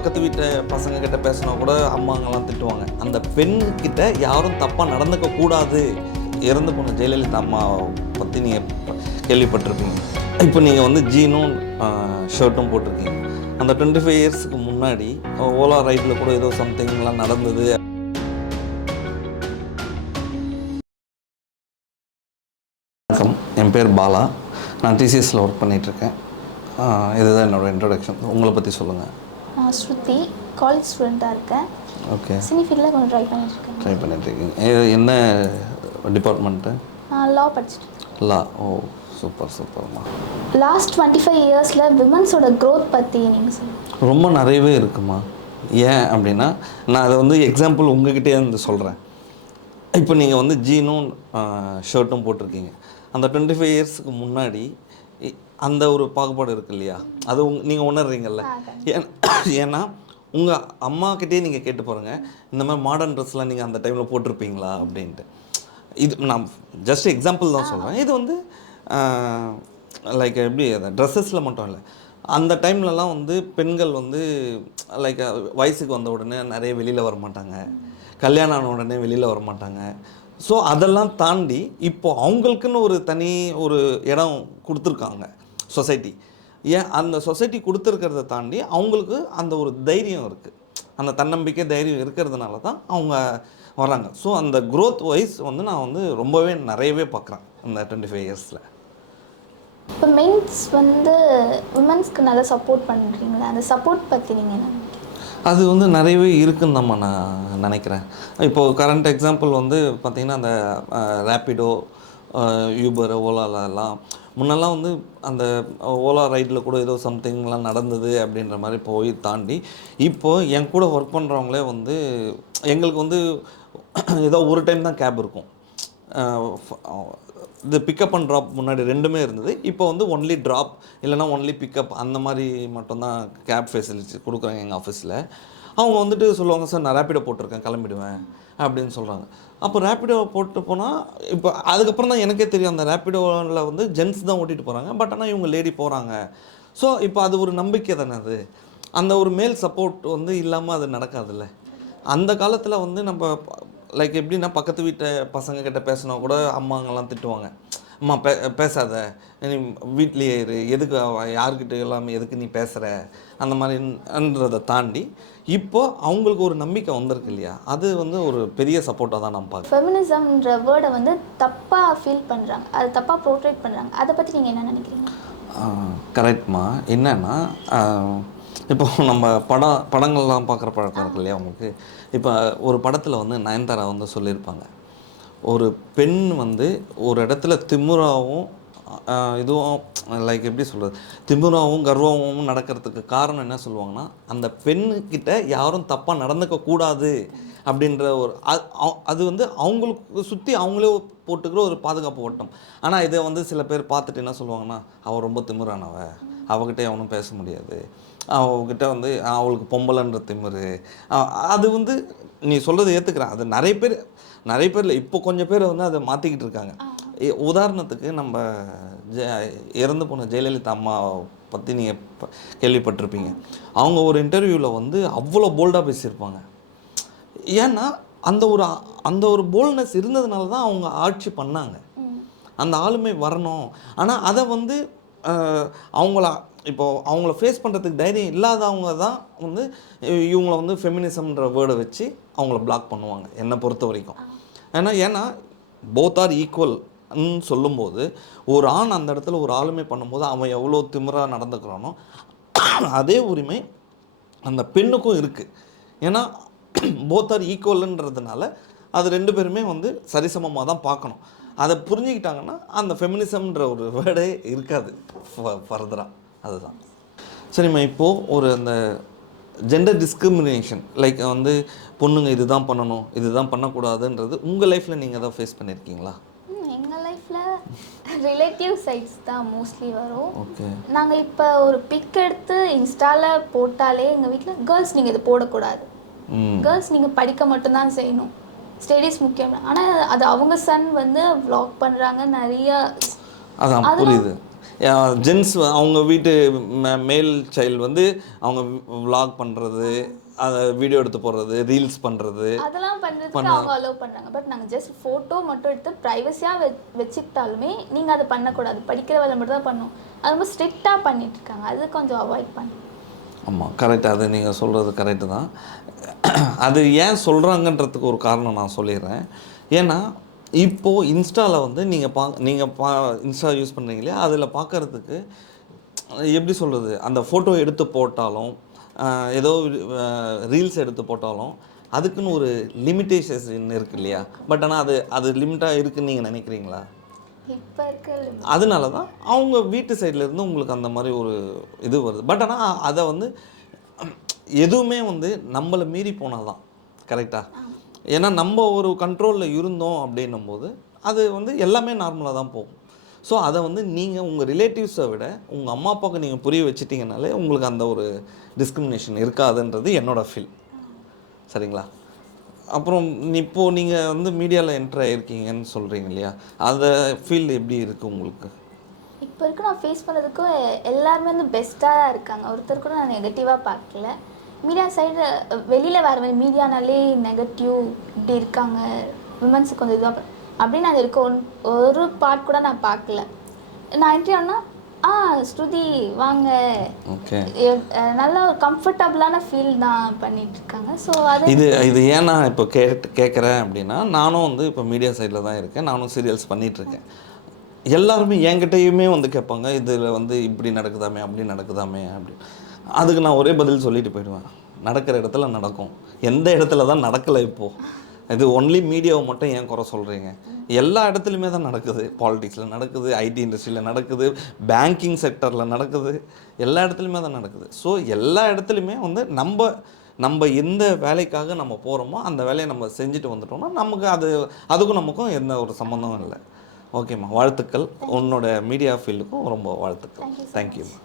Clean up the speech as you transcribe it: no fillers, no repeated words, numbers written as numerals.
பக்கத்து வீட்டு பசங்க கிட்ட பேசினா கூட அம்மாங்கெல்லாம் திட்டுவாங்க. அந்த பெண்கிட்ட யாரும் தப்பாக நடந்துக்க கூடாது. இறந்து போன ஜெயலலிதா அம்மா பற்றி நீங்கள் கேள்விப்பட்டிருப்பீங்க. இப்போ நீங்கள் வந்து ஜீனும் ஷர்ட்டும் போட்டிருக்கீங்க. அந்த 25 இயர்ஸுக்கு முன்னாடி ஓலா ரைடில் கூட ஏதோ சம்திங்லாம் நடந்தது. வணக்கம், என் பேர் பாலா. நான் டிசிஎஸில் ஒர்க் பண்ணிகிட்ருக்கேன். இதுதான் என்னோடய இன்ட்ரொடக்ஷன். உங்களை பற்றி சொல்லுங்கள். நான் ஸ்ருதி, காலேஜ் ஸ்டூடெண்ட்டாக இருக்கேன். ஓகே. சினி ஃபீல்டில் கொஞ்சம் ட்ரை பண்ணிட்டுருக்கேன். என்ன டிபார்ட்மெண்ட்டு? லா படிச்சுட்டு. லா. ஓ, சூப்பர்மா. லாஸ்ட் 25 இயர்ஸில் விமன்ஸோட க்ரோத் பற்றி நீங்கள் சொல்லுங்கள். ரொம்ப நிறையவே இருக்குமா. ஏன் அப்படின்னா, நான் அதை வந்து எக்ஸாம்பிள் உங்ககிட்டே வந்து சொல்கிறேன். இப்போ நீங்கள் வந்து ஜீனும் ஷர்ட்டும் போட்டிருக்கீங்க. அந்த 25 இயர்ஸுக்கு முன்னாடி அந்த ஒரு பாகுபாடு இருக்கு இல்லையா, அது நீங்கள் உணர்றீங்கல்ல. ஏன்னா உங்கள் அம்மாக்கிட்டே நீங்கள் கேட்டு பாருங்கள், இந்த மாதிரி மாடர்ன் ட்ரெஸ்லாம் நீங்கள் அந்த டைமில் போட்டிருப்பீங்களா அப்படின்ட்டு. இது நான் ஜஸ்ட் எக்ஸாம்பிள் தான் சொல்கிறேன். இது வந்து லைக் எப்படி ட்ரெஸ்ஸஸில் மட்டும் இல்லை, அந்த டைம்லலாம் வந்து பெண்கள் வந்து லைக் வயசுக்கு வந்த உடனே நிறைய வெளியில் வர மாட்டாங்க, கல்யாணம் ஆன உடனே வெளியில் வர மாட்டாங்க. ஸோ அதெல்லாம் தாண்டி இப்போது அவங்களுக்குன்னு ஒரு தனி ஒரு இடம் கொடுத்துருக்காங்க சொசைட்டி. ஏன் அந்த சொசைட்டி கொடுத்துருக்கிறத தாண்டி அவங்களுக்கு அந்த ஒரு தைரியம் இருக்குது, அந்த தன்னம்பிக்கை தைரியம் இருக்கிறதுனால தான் அவங்க வராங்க. ஸோ அந்த க்ரோத் வைஸ் வந்து நான் வந்து ரொம்பவே நிறையவே பார்க்குறேன் இந்த 25 இயர்ஸில். இப்போ மென்ஸ் வந்து விமன்ஸ்க்கு நல்லா சப்போர்ட் பண்ணுறீங்களா? அந்த சப்போர்ட் பற்றி நீங்கள் என்ன? அது வந்து நிறையவே இருக்குன்னு நம்ம நான் நினைக்கிறேன். இப்போது கரண்ட் எக்ஸாம்பிள் வந்து பார்த்திங்கன்னா, அந்த ரேப்பிடோ, யூபர், ஓலாலெல்லாம் முன்னெல்லாம் வந்து அந்த ஓலா ரைடில் கூட ஏதோ சம்திங்லாம் நடந்தது அப்படின்ற மாதிரி போய் தாண்டி இப்போது என் கூட ஒர்க் பண்ணுறவங்களே வந்து எங்களுக்கு வந்து ஏதோ ஒரு டைம் தான் கேப் இருக்கும். இது பிக்கப் அண்ட் ட்ராப் முன்னாடி ரெண்டுமே இருந்தது. இப்போ வந்து ஒன்லி ட்ராப் இல்லைனா ஒன்லி பிக்கப் அந்த மாதிரி மட்டும்தான் கேப் ஃபெசிலிட்டி கொடுக்குறாங்க எங்கள் ஆஃபீஸில். அவங்க வந்துட்டு சொல்லுவாங்க, சார் நான் ரேப்பிடோ போட்டிருக்கேன், கிளம்பிடுவேன் அப்படின்னு சொல்கிறாங்க. அப்போ ரேப்பிடோ போட்டு போனால் இப்போ அதுக்கப்புறம் தான் எனக்கே தெரியும், அந்த ரேப்பிடோவில் வந்து ஜென்ட்ஸ் தான் ஓட்டிகிட்டு போகிறாங்க, பட் ஆனால் இவங்க லேடி போகிறாங்க. ஸோ இப்போ அது ஒரு நம்பிக்கை தானே. அது அந்த ஒரு மேல் சப்போர்ட் வந்து இல்லாமல் அது நடக்காதுல்ல. அந்த காலத்தில் வந்து நம்ம லைக் எப்படின்னா, பக்கத்து வீட்டு பசங்க கிட்ட பேசினா கூட அம்மாங்கெல்லாம் திட்டுவாங்க. அம்மா பேசாத, நீ வீட்லேயே இரு, எதுக்கு யார்கிட்ட எல்லாமே எதுக்கு நீ பேசுகிற, அந்த மாதிரின்றதை தாண்டி இப்போது அவங்களுக்கு ஒரு நம்பிக்கை வந்திருக்கு இல்லையா, அது வந்து ஒரு பெரிய சப்போர்ட்டாக தான் நான் பார்க்குறேன். ஃபெமினிசம்ன்ற வேர்டை வந்து தப்பாக ஃபீல் பண்ணுறாங்க, அது தப்பாக ப்ரோட்ரேட் பண்ணுறாங்க, அதை பற்றி நீங்கள் என்ன நினைக்கிறீங்க? கரெக்ட்மா. என்னென்னா, இப்போ நம்ம படங்கள்லாம் பார்க்குற பழக்கம் இருக்கு இல்லையா உங்களுக்கு. இப்போ ஒரு படத்தில் வந்து நயன்தாரா வந்து சொல்லியிருப்பாங்க, ஒரு பெண் வந்து ஒரு இடத்துல திமிராவும் இதுவும் லைக் எப்படி சொல்கிறது, திமிராவும் கர்வமும் நடக்கிறதுக்கு காரணம் என்ன சொல்லுவாங்கன்னா, அந்த பெண்ணுக்கிட்ட யாரும் தப்பாக நடந்துக்க கூடாது அப்படின்ற ஒரு அது வந்து அவங்களுக்கு சுற்றி அவங்களே போட்டுக்கிற ஒரு பாதுகாப்பு ஓட்டம். ஆனால் இதை வந்து சில பேர் பார்த்துட்டு என்ன சொல்லுவாங்கன்னா, அவள் ரொம்ப திமிரானவ, அவகிட்ட அவனும் பேச முடியாது, அவகிட்ட வந்து அவளுக்கு பொம்பளைன்ற திமிரு. அது வந்து நீ சொல்கிறது ஏற்றுக்கிறேன். அது நிறைய பேர் இப்போ கொஞ்சம் பேர் வந்து அதை மாற்றிக்கிட்டு இருக்காங்க. உதாரணத்துக்கு நம்ம இறந்து போன ஜெயலலிதா அம்மா பற்றி நீங்கள் கேள்விப்பட்டிருப்பீங்க. அவங்க ஒரு இன்டர்வியூவில் வந்து அவ்வளோ போல்டாக பேசியிருப்பாங்க. ஏன்னா அந்த ஒரு போல்ட்னஸ் இருந்ததுனால தான் அவங்க ஆட்சி பண்ணாங்க. அந்த ஆளுமை வரணும். ஆனால் அதை வந்து அவங்கள ஃபேஸ் பண்ணுறதுக்கு தைரியம் இல்லாதவங்க தான் வந்து இவங்கள வந்து ஃபெமினிசம்ன்ற வேர்டை வச்சு அவங்கள பிளாக் பண்ணுவாங்க, என்னை பொறுத்த வரைக்கும். ஏன்னா போத் ஆர் ஈக்குவல்னு சொல்லும்போது, ஒரு ஆண் அந்த இடத்துல ஒரு ஆளுமை பண்ணும்போது அவன் எவ்வளோ திமிராக நடந்துக்கிறானோ அதே உரிமை அந்த பெண்ணுக்கும் இருக்குது. ஏன்னா போத் ஆர் ஈக்குவல்ன்றதுனால அது ரெண்டு பேருமே வந்து சரிசமமாக தான் பார்க்கணும். அதை புரிஞ்சுக்கிட்டாங்கன்னா அந்த ஃபெமினிசம்ன்ற ஒரு வேர்டே இருக்காது ஃபர்தராக. அதுதான். சரிம்மா, இப்போது ஒரு அந்த ஜெண்டர் டிஸ்கிரிமினேஷன் லைக் வந்து பொண்ணுங்க இதுதான் பண்ணணும், இதுதான் பண்ணக்கூடாதுன்றது உங்கள் லைஃப்பில் நீங்கள் தான் ஃபேஸ் பண்ணியிருக்கீங்களா? எங்கள் லைஃப்பில் ரிலேட்டிவ் சைட்ஸ் தான் மோஸ்ட்லி வரும். ஓகே. நாங்கள் இப்போ ஒரு பிக் எடுத்து இன்ஸ்டாவில் போட்டாலே எங்கள் வீட்டில் கேர்ள்ஸ் நீங்கள் இது போடக்கூடாது, கேர்ள்ஸ் நீங்கள் படிக்க மட்டும்தான் செய்யணும், ஸ்டடீஸ் முக்கியம். ஆனால் அது அவங்க சன் வந்து வ்ளாக் பண்ணுறாங்க நிறையா. அதான் புரியுது. ஜென்ஸ் அவங்க வீட்டு மேல் சைல்டு வந்து அவங்க vlog பண்ணுறது, அதை வீடியோ எடுத்து போடுறது, ரீல்ஸ் பண்ணுறது, அதெல்லாம் பண்ணுறதுக்கு அவங்க அலோவ் பண்ணுறாங்க. பட் நாங்கள் ஜஸ்ட் ஃபோட்டோ மட்டும் எடுத்து ப்ரைவசியாக வச்சுக்கிட்டாலுமே நீங்கள் அதை பண்ணக்கூடாது, படிக்கிற வேலை மட்டும் தான் பண்ணணும். அது ரொம்ப ஸ்ட்ரிக்டாக பண்ணிகிட்ருக்காங்க. அது கொஞ்சம் அவாய்ட் பண்ணணும். ஆமாம், கரெக்ட். அது நீங்கள் சொல்கிறது கரெக்டு தான். அது ஏன் சொல்கிறாங்கன்றதுக்கு ஒரு காரணம் நான் சொல்லிடுறேன். ஏன்னா இப்போது இன்ஸ்டாவில் வந்து நீங்கள் இன்ஸ்டா யூஸ் பண்ணுறீங்க இல்லையா, அதில் பார்க்குறதுக்கு எப்படி சொல்கிறது, அந்த ஃபோட்டோ எடுத்து போட்டாலும் ஏதோ ரீல்ஸ் எடுத்து போட்டாலும் அதுக்குன்னு ஒரு லிமிட்டேஷன் இருக்குது இல்லையா. பட் ஆனால் அது லிமிட்டாக இருக்குதுன்னு நீங்கள் நினைக்கிறீங்களா? இப்போ இருக்க அதனால தான் அவங்க வீட்டு சைட்லேருந்து உங்களுக்கு அந்த மாதிரி ஒரு இது வருது. பட் ஆனால் அதை வந்து எதுவுமே வந்து நம்மளை மீறி போனால் தான் கரெக்டாக. ஏன்னா நம்ம ஒரு கண்ட்ரோலில் இருந்தோம் அப்படின்னும் போது அது வந்து எல்லாமே நார்மலாக தான் போகும். ஸோ அதை வந்து நீங்கள் உங்கள் ரிலேட்டிவ்ஸை விட உங்கள் அம்மா அப்பாவுக்கு நீங்கள் புரிய வச்சிட்டிங்கனாலே உங்களுக்கு அந்த ஒரு டிஸ்கிரிமினேஷன் இருக்காதுன்றது என்னோடய ஃபீல். சரிங்களா? அப்புறம் இப்போது நீங்கள் வந்து மீடியாவில் என்ட்ரு ஆகிருக்கீங்கன்னு சொல்கிறீங்க இல்லையா, அந்த ஃபீல்டு எப்படி இருக்குது உங்களுக்கு? இப்போ இருக்க நான் ஃபேஸ் பண்ணுறதுக்கு எல்லாருமே வந்து பெஸ்ட்டாக தான் இருக்காங்க. ஒருத்தர் கூட நான் நெகட்டிவாக பார்க்கல. மீடியா சைடு வெளியில் வர மாதிரி மீடியானாலே நெகட்டிவ் இப்படி இருக்காங்க, விமன்ஸுக்கு கொஞ்சம் இதுவாக அப்படின்னு அது இருக்க ஒரு பார்ட் கூட நான் பார்க்கல. நான் என்ட்ரி ஆனால் ஸ்ருதி வாங்க, ஓகே, நல்ல ஒரு கம்ஃபர்டபுளான ஃபீல் தான் பண்ணிகிட்ருக்காங்க. ஸோ இது ஏன் நான் இப்போ கேட்குறேன் அப்படின்னா, நானும் வந்து இப்போ மீடியா சைடில் தான் இருக்கேன். நானும் சீரியல்ஸ் பண்ணிகிட்ருக்கேன். எல்லாருமே என்கிட்டையுமே வந்து கேட்பாங்க, இதில் வந்து இப்படி நடக்குதாமே அப்படி நடக்குதாமே அப்படி. அதுக்கு நான் ஒரே பதில் சொல்லிட்டு போயிடுவேன், நடக்கிற இடத்துல நடக்கும். எந்த இடத்துல தான் நடக்கலை இப்போது? இது ஒன்லி மீடியாவை மட்டும் ஏன் குறை சொல்கிறீங்க? எல்லா இடத்துலையுமே தான் நடக்குது. பாலிடிக்ஸில் நடக்குது, ஐடி இண்டஸ்ட்ரியில் நடக்குது, பேங்கிங் செக்டரில் நடக்குது, எல்லா இடத்துலையுமே தான் நடக்குது. ஸோ எல்லா இடத்துலையுமே வந்து நம்ம எந்த வேலைக்காக நம்ம போகிறோமோ அந்த வேலையை நம்ம செஞ்சுட்டு வந்துட்டோம்னா நமக்கு அதுக்கும் நமக்கும் எந்த ஒரு சம்மந்தமும் இல்லை. ஓகேம்மா, வாழ்த்துக்கள். உன்னோட மீடியா ஃபீல்டுக்கும் ரொம்ப வாழ்த்துக்கள். தேங்க்யூம்மா.